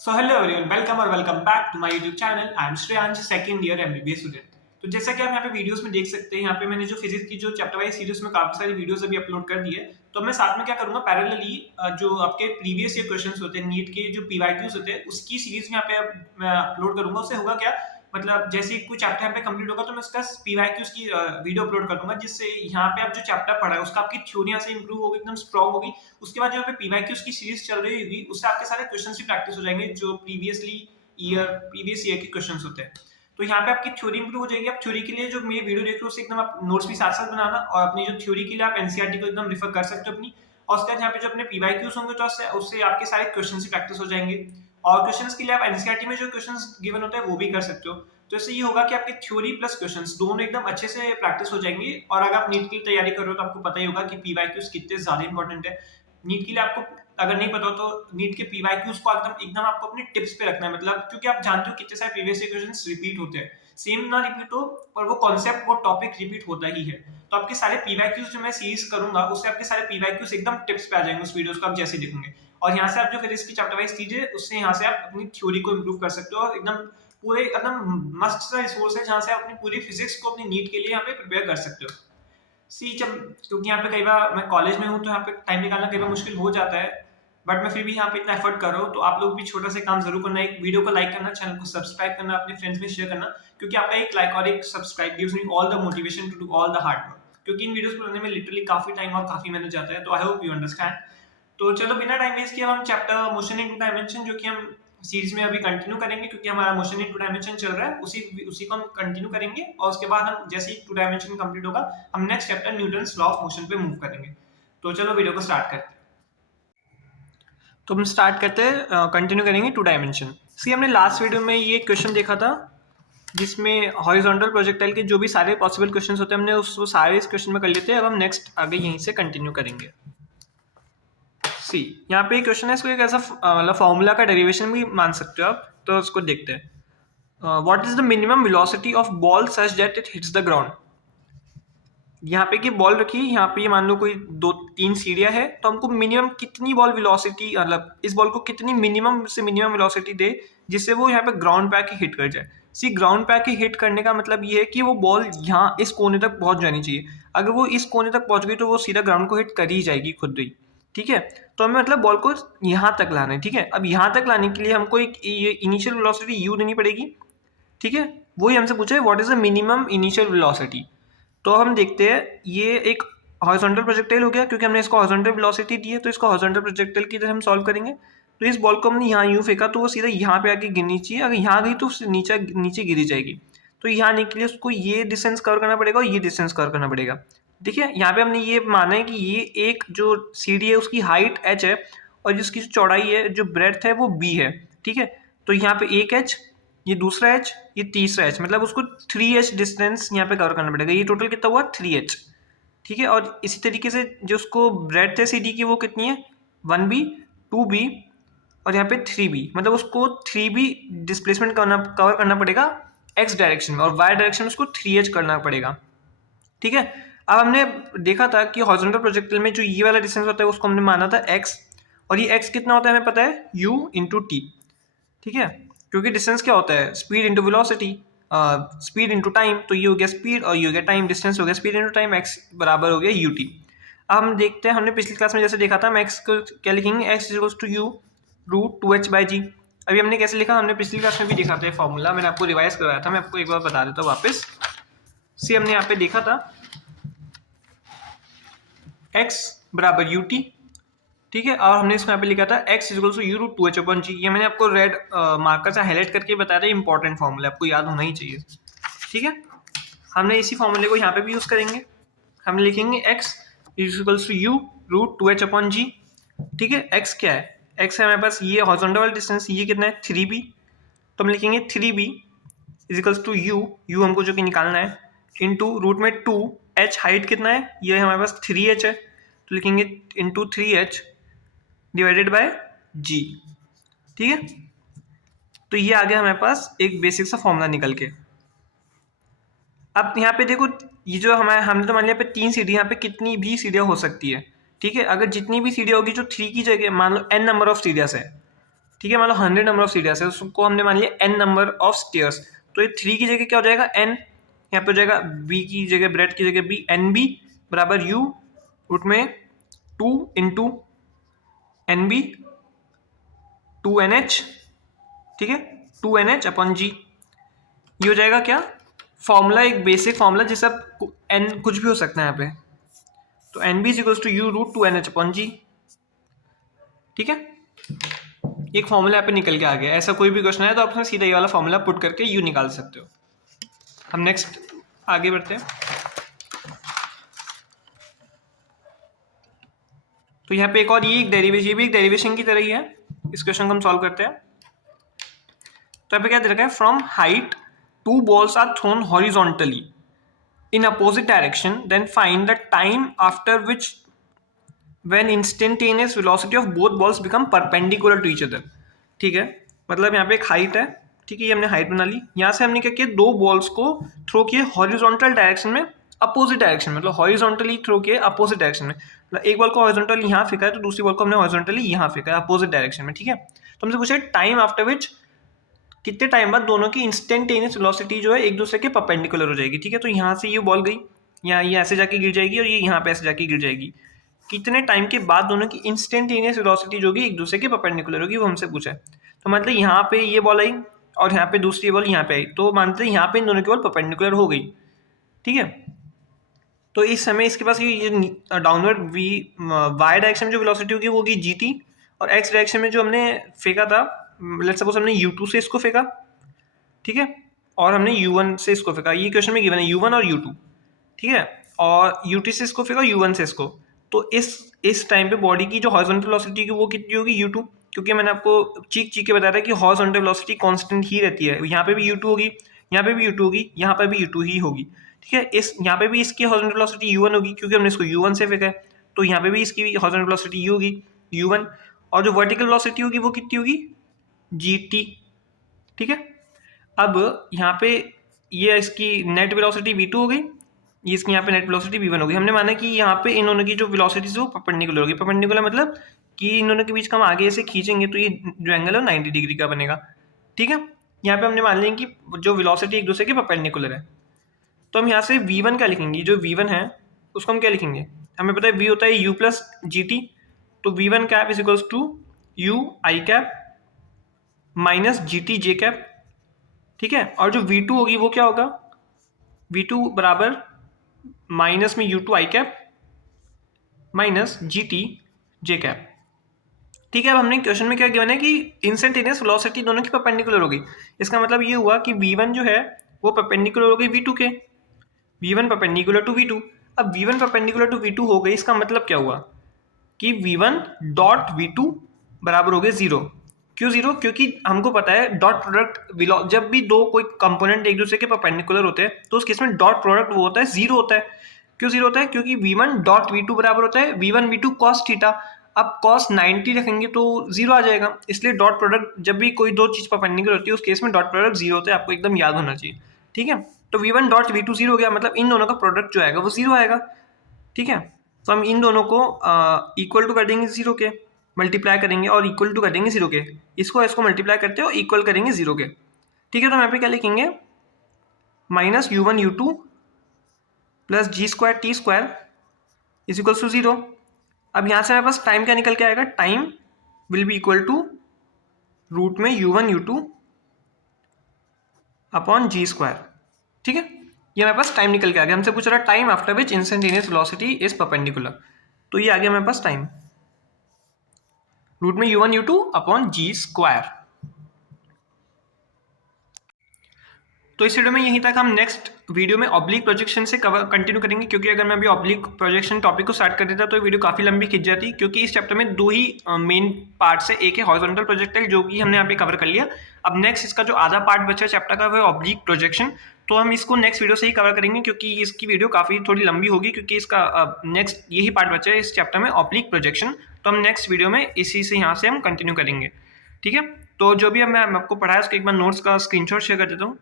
सो hello everyone, welcome और welcome back to my YouTube channel. I am Shreyansh, second year MBBS student. तो जैसा कि आप यहाँ पे वीडियोस में देख सकते हैं, यहाँ पे मैंने जो फिजिक्स की जो चैप्टर वाइज सीरीज में काफी सारी वीडियोस अभी अपलोड कर दी है। तो मैं साथ में क्या करूंगा, पैरेलली जो आपके प्रीवियस ईयर क्वेश्चंस होते हैं, नीट के जो पीवाईक्यूज होते हैं, उसकी सीरीज में यहाँ पे मैं अपलोड करूंगा। उससे होगा क्या, मतलब जैसे कोई चैप्टर यहाँ पे कंप्लीट होगा तो मैं उसका पीवाईक्यूज की वीडियो अपलोड कर दूंगा, जिससे यहाँ पे आप जो चैप्टर पढ़ा है उसका आपकी थ्योरी यहाँ से इंप्रूव होगी, एकदम स्ट्रॉन्ग होगी। उसके बाद जो पे पीवाईक्यूज की सीरीज चल रही होगी, उससे आपके सारे क्वेश्चंस भी प्रैक्टिस हो जाएंगे जो प्रीवियस ईयर के क्वेश्चंस होते हैं। तो यहाँ पे आपकी थ्योरी इंप्रूव हो जाएगी। आप थ्योरी के लिए जो मेरी वीडियो देख रहे हो उससे एकदम आप नोट्स भी साथ साथ बनाना, और अपनी जो थ्योरी के लिए आप एनसीईआरटी को एकदम रेफर कर सकते हो अपनी। और उसके बाद यहाँ पे जो अपने पीवाईक्यूज होंगे तो उससे आपके सारे क्वेश्चंस भी प्रैक्टिस हो जाएंगे। और क्वेश्चंस के लिए आप एनसीईआरटी में जो क्वेश्चंस गिवन होते हैं वो भी कर सकते हो। तो इससे ये होगा कि आपकी थ्योरी प्लस क्वेश्चंस दोनों एकदम अच्छे से प्रैक्टिस हो जाएंगी। और अगर आप नीट की तैयारी कर रहे हो तो आपको पता ही होगा कि पीवाईक्यूज कितने ज्यादा इंपॉर्टेंट है नीट के लिए। आपको अगर नहीं पता हो तो नीट के पीवाईक्यूज को एकदम एकदम आपको अपने टिप्स पे रखना है, मतलब क्योंकि आप जानते हो कितने सारे प्रीवियस ईयर क्वेश्चंस रिपीट होते हैं। सेम ना रिपीट हो पर वो कॉन्सेप्ट वो टॉपिक रिपीट होता ही है। तो आपके सारे पीवाईक्यूज जो मैं सीरीज करूंगा उससे आपके सारे पीवाईक्यूज एकदम टिप्स पे आ जाएंगे उस वीडियोस को आप जैसे देखेंगे। और यहाँ से आप जो फिर इसकी चैप्टर वाइज कीजिए, उससे यहाँ से आप अपनी थ्योरी को इंप्रूव कर सकते हो। और एकदम पूरे एकदम मस्त सा रिसोर्स है जहाँ से आप अपनी पूरी फिजिक्स को अपनी नीट के लिए यहाँ पे प्रिपेयर कर सकते हो। जब क्योंकि यहाँ पे कई बार मैं कॉलेज में हूँ तो यहाँ पे टाइम निकालना कई बार मुश्किल हो जाता है, बट मैं फिर भी यहाँ पे इतना एफर्ट कर रहा हूँ। तो आप लोग भी छोटा सा काम जरूर करना, एक वीडियो को लाइक करना, चैनल को सब्सक्राइब करना, अपने फ्रेंड्स में शेयर करना, क्योंकि आपका एक लाइक और एक subscribe gives me all the motivation to do all the hard work. क्योंकि इन वीडियोस को बनाने में लिटरली काफी टाइम और काफी मेहनत जाता है। तो आई होप यू अंडरस्टैंड। तो चलो बिना टाइम वेस्ट किए हम chapter motion in two dimension, जो कि हम सीरीज में अभी कंटिन्यू करेंगे क्योंकि हमारा मोशन इन टू डायमेंशन चल रहा है, उसी को हम कंटिन्यू करेंगे। और उसके बाद हम जैसे ही टू डायमेंशन कंप्लीट होगा हम next chapter Newton's law of motion पे मूव करेंगे। तो चलो वीडियो को स्टार्ट करते हैं। तो हम स्टार्ट करते हैं, कंटिन्यू करेंगे टू डायमेंशन। सी हमने लास्ट वीडियो में ये क्वेश्चन देखा था जिसमें हॉरिजॉन्टल प्रोजेक्टाइल के जो भी सारे पॉसिबल क्वेश्चन होते हैं हमने वो सारे इस क्वेश्चन में कर लेते हैं। अब हम नेक्स्ट आगे यहीं से कंटिन्यू करेंगे। सी यहाँ पे क्वेश्चन है, इसको एक ऐसा मतलब फॉर्मूला का डेरिवेशन भी मान सकते हो आप। तो उसको देखते हैं। What is the minimum velocity of ball such that it hits the ground. यहाँ पे की बॉल रखी, यहाँ पे मान लो कोई 2-3 सीढ़ियाँ है, तो हमको मिनिमम कितनी बॉल वेलोसिटी, मतलब इस बॉल को कितनी मिनिमम से मिनिमम वेलोसिटी दे जिससे वो यहाँ पे ग्राउंड पे आके हिट कर जाए। सी ग्राउंड पे आके हिट करने का मतलब ये है कि वो बॉल यहाँ इस कोने तक पहुंच जानी चाहिए। अगर वो इस कोने तक पहुंच गई तो वो सीधा ग्राउंड को हिट कर ही जाएगी खुद ही। ठीक है, तो हमें मतलब बॉल को यहाँ तक लाना है। ठीक है, अब यहाँ तक लाने के लिए हमको एक ये इनिशियल वेलोसिटी यू देनी पड़ेगी। ठीक है, वही हमसे पूछा है what is the minimum initial velocity. तो हम देखते हैं, ये एक हॉरिजॉन्टल प्रोजेक्टाइल हो गया क्योंकि हमने इसको हॉरिजॉन्टल वेलोसिटी दी है, तो इसको हॉरिजॉन्टल प्रोजेक्टाइल की तरह हम सॉल्व करेंगे। तो इस बॉल को हमने यहाँ यूँ फेंका तो वो सीधा यहाँ पे आके गिरनी चाहिए। अगर यहाँ गई तो नीचे नीचे गिरी जाएगी। तो यहाँ आने के लिए उसको ये डिस्टेंस कवर करना पड़ेगा और ये डिस्टेंस कवर करना पड़ेगा। देखिए यहाँ पे हमने ये माना है कि ये एक जो सीढ़ी है उसकी हाइट h है और जिसकी जो चौड़ाई है, जो ब्रेड्थ है, वो b है। ठीक है, तो यहाँ पे एक h, ये दूसरा h, ये तीसरा h, मतलब उसको 3h डिस्टेंस यहाँ पे कवर करना पड़ेगा। ये टोटल कितना हुआ 3h। ठीक है, और इसी तरीके से जो उसको ब्रेड्थ है सीढ़ी की वो कितनी है 1b 2b और यहाँ पे 3b, मतलब उसको 3b डिस्प्लेसमेंट कवर करना पड़ेगा x डायरेक्शन में, और y डायरेक्शन में उसको 3h करना पड़ेगा। ठीक है, अब हमने देखा था कि हॉरिजॉन्टल प्रोजेक्टाइल में जो ये वाला डिस्टेंस होता है उसको हमने माना था x, और ये x कितना होता है हमें पता है u इंटू टी। ठीक है, क्योंकि डिस्टेंस क्या होता है speed into velocity, speed into time, तो ये हो गया स्पीड और ये हो गया टाइम, डिस्टेंस हो गया स्पीड इंटू टाइम, x बराबर हो गया यू टी। अब हम देखते हैं, हमने पिछली क्लास में जैसे देखा था, हम x को क्या लिखेंगे, x equals to u root 2h by g. अभी हमने कैसे लिखा, हमने पिछली क्लास में भी देखा था ये फॉर्मूला, मैंने आपको रिवाइज करवाया था, मैं आपको एक बार बता देता हूँ वापस। सी हमने यहाँ पे देखा था x बराबर यू टी। ठीक है, और हमने इसको यहाँ पे लिखा था x equal to u root 2h upon g. ये मैंने आपको रेड मार्कर से हाईलाइट करके बताया था, इंपॉर्टेंट फॉर्मूला आपको याद होना ही चाहिए। ठीक है, हमने इसी फॉर्मूले को यहाँ पे भी यूज करेंगे। हम लिखेंगे x equal to u root 2h upon g. ठीक है, x क्या है, x है हमारे पास ये हॉरिजॉन्टल वाला डिस्टेंस, ये कितना है 3b, तो हम लिखेंगे 3b इक्वल्स टू यू हमको जो कि निकालना है, इंटू रूट में 2h, हाइट कितना है ये हमारे पास 3h है, तो लिखेंगे इंटू 3h डिवाइडेड बाय जी। ठीक है, तो ये आ गया हमारे पास एक बेसिक सा फॉर्मूला निकल के। अब यहाँ पे देखो, ये जो हमने तो मान लिया पे 3 सीढ़ी, यहाँ पे कितनी भी सीढ़ियाँ हो सकती है। ठीक है, अगर जितनी भी सीढ़ियाँ होगी जो 3 की जगह मान लो n नंबर ऑफ सीढ़ियाँ है, ठीक है, मतलब 100 नंबर ऑफ सीढ़ियाँ है, उसको हमने मान लिया n नंबर ऑफ स्टेयर्स। तो ये 3 की जगह क्या हो जाएगा n, यहाँ पे हो जाएगा b की जगह ब्रेड की जगह b, NB बराबर u रूट में 2 इंटू NB 2NH, ठीक है, 2NH अपॉन g। ये हो जाएगा क्या फॉर्मूला, एक बेसिक फॉर्मूला जिससे आप n कुछ भी हो सकता है यहाँ पे। तो NB is equals to u root 2NH upon g, ठीक है, एक फॉर्मूला यहाँ पे निकल के आ गया। ऐसा कोई भी क्वेश्चन है तो आप उसमें सीधा ये वाला फॉर्मूला पुट करके यू निकाल सकते हो। हम नेक्स्ट आगे बढ़ते हैं। तो यहाँ पे एक और ये एक डेरिवेशन, ये भी एक डेरिवेशन की तरह ही है। इस क्वेश्चन को हम सॉल्व करते हैं। तो यहाँ पे क्या दे रखा है, from height 2 balls are thrown horizontally in opposite direction, then find the time after which when instantaneous velocity of both balls become perpendicular to each other। ठीक है, मतलब यहाँ पे एक हाइट है, ठीक है, ये हमने हाइट बना ली। यहाँ से हमने क्या किया, 2 बॉल्स को थ्रो किए हॉरिजॉन्टल डायरेक्शन में, अपोजिट डायरेक्शन, मतलब हॉरिजॉन्टली थ्रो किए अपोजिट डायरेक्शन में। मतलब एक बॉल को हॉरिजॉन्टली यहाँ फेंका है तो दूसरी बॉल को हमने हॉरिजॉन्टली यहाँ फेंका है अपोजिट डायरेक्शन में, ठीक है। तो हमसे पूछा टाइम आफ्टर विच, कितने टाइम बाद दोनों की इंस्टेंटेनियस वेलोसिटी जो है एक दूसरे के परपेंडिकुलर हो जाएगी, ठीक है। तो यहाँ से ये बॉल गई, यहाँ ये ऐसे जाके गिर जाएगी और ये यहाँ पे ऐसे जाके गिर जाएगी। कितने टाइम के बाद दोनों की इंस्टेंटेनियस वेलोसिटी जो होगी एक दूसरे के परपेंडिकुलर होगी, वो हमसे पूछा है। तो मतलब यहाँ पे ये बॉल आई और यहाँ पे दूसरी बॉल यहाँ पे आई, तो मानते हैं यहाँ पे इन दोनों की बॉल परपेंडिकुलर हो गई, ठीक है। तो इस समय इसके पास ये डाउनवर्ड वी वाई डायरेक्शन में जो वेलोसिटी होगी वो होगी GT, और एक्स डायरेक्शन में जो हमने फेंका था, लेट्स सपोज हमने U2 से इसको फेंका, ठीक है, और हमने U1 से इसको फेंका। ये क्वेश्चन में गिवन है U1 और U2, ठीक है, और UT से इसको फेंका, U1 से इसको। तो इस टाइम पे बॉडी की जो हॉरिजॉन्टल वेलोसिटी की वो कितनी होगी, U2, क्योंकि मैंने आपको चीख के बताया था कि हॉरिजॉन्टल वेलोसिटी कांस्टेंट ही रहती है। यहाँ पे भी U2 होगी, यहाँ पे भी U2 होगी, यहाँ पे भी U2 ही होगी, ठीक है। इस यहाँ पे भी इसकी हॉरिजॉन्टल वेलोसिटी U1 होगी क्योंकि हमने इसको U1 से फेंका है, तो यहाँ पे भी इसकी हॉरिजॉन्टल वेलोसिटी U होगी, U1, और जो वर्टिकल वेलोसिटी होगी वो कितनी होगी, GT, ठीक है। अब यहाँ पे ये इसकी नेट वेलोसिटी V2 हो गई, ये इसकी यहाँ पे नेट वेलोसिटी V1 होगी। हमने माना कि यहाँ पे इन दोनों की जो वेलोसिटीज वो परपेंडिकुलर होगी। परपेंडिकुलर मतलब कि इन दोनों के बीच का हम आगे से खींचेंगे तो ये जो एंगल है 90 डिग्री का बनेगा, ठीक है। यहाँ पे हमने मान लिया कि जो वेलोसिटी एक दूसरे के परपेंडिकुलर है। तो हम यहाँ से V1 क्या लिखेंगे, जो V1 है उसको हम क्या लिखेंगे, हमें पता है V होता है U प्लस GT, तो V1 cap is equals to U I cap minus GT J cap, ठीक है। और जो V2 होगी वो क्या होगा, V2 बराबर माइनस में U2 I cap minus GT J cap, ठीक है। अब हमने क्वेश्चन में क्या गिवन है कि इंस्टेंटेनियस वेलोसिटी दोनों की परपेंडिकुलर हो गई। इसका मतलब ये हुआ कि V1 जो है वो परपेंडिकुलर हो गई V2 के, V1 परपेंडिकुलर टू V2। अब V1 परपेंडिकुलर टू V2 हो गई, इसका मतलब क्या हुआ कि V1 डॉट V2 बराबर हो गए 0। क्यों 0, क्योंकि हमको पता है डॉट प्रोडक्ट, जब भी दो कोई कंपोनेंट एक दूसरे के परपेंडिकुलर होते हैं तो उस केस में डॉट प्रोडक्ट वो होता है 0 होता है। क्यों 0 होता है, क्योंकि V1 डॉट V2 बराबर होता है V1 V2 cos थीटा। अब cos 90 रखेंगे तो 0 आ जाएगा, इसलिए डॉट प्रोडक्ट जब भी कोई दो चीज परपेंडिकुलर होती है उस केस में डॉट प्रोडक्ट 0 होता है, आपको एकदम याद होना चाहिए, ठीक है। तो V1 डॉट V2 0 हो गया, मतलब इन दोनों का प्रोडक्ट जो आएगा वो 0 आएगा, ठीक है। तो हम इन दोनों को इक्वल टू कर देंगे 0 के, मल्टीप्लाई करेंगे और इक्वल टू कर देंगे 0 के, इसको मल्टीप्लाई करते हो इक्वल करेंगे 0 के, ठीक है। तो यहाँ पे क्या लिखेंगे, minus U1 U2 plus G square T square is equal to 0। अब यहाँ से हमारे पास टाइम क्या निकल के आएगा, time will be equal to root में U1 U2 upon G square, ठीक है। ये हमारे पास टाइम निकल के आ गया। हमसे पूछ रहा है time after which instantaneous velocity is perpendicular, तो ये आ गया हमारे पास टाइम रूट में U1 U2 upon G square. तो इस वीडियो में यहीं तक, हम नेक्स्ट वीडियो में ऑब्लिक प्रोजेक्शन से कंटिन्यू करेंगे, क्योंकि अगर मैं अभी ऑब्लिक प्रोजेक्शन टॉपिक को स्टार्ट कर देता तो वीडियो काफी लंबी खिंच जाती, क्योंकि इस चैप्टर में 2 ही मेन पार्ट्स है। एक है हॉरिजॉन्टल प्रोजेक्टाइल जो कि हमने यहाँ पे कवर कर लिया। अब नेक्स्ट इसका जो आधा पार्ट बचा है चैप्टर का वो है ऑब्लिक प्रोजेक्शन, तो हम इसको नेक्स्ट वीडियो से ही कवर करेंगे, क्योंकि इसकी वीडियो काफी थोड़ी लंबी होगी, क्योंकि इसका नेक्स्ट यही पार्ट बचा है इस चैप्टर में ऑब्लिक प्रोजेक्शन। तो हम नेक्स्ट वीडियो में इसी से यहाँ से हम कंटिन्यू करेंगे, ठीक है। तो जो भी मैं आपको पढ़ाया उसके एक बार नोट्स का स्क्रीनशॉट शेयर कर देता हूँ।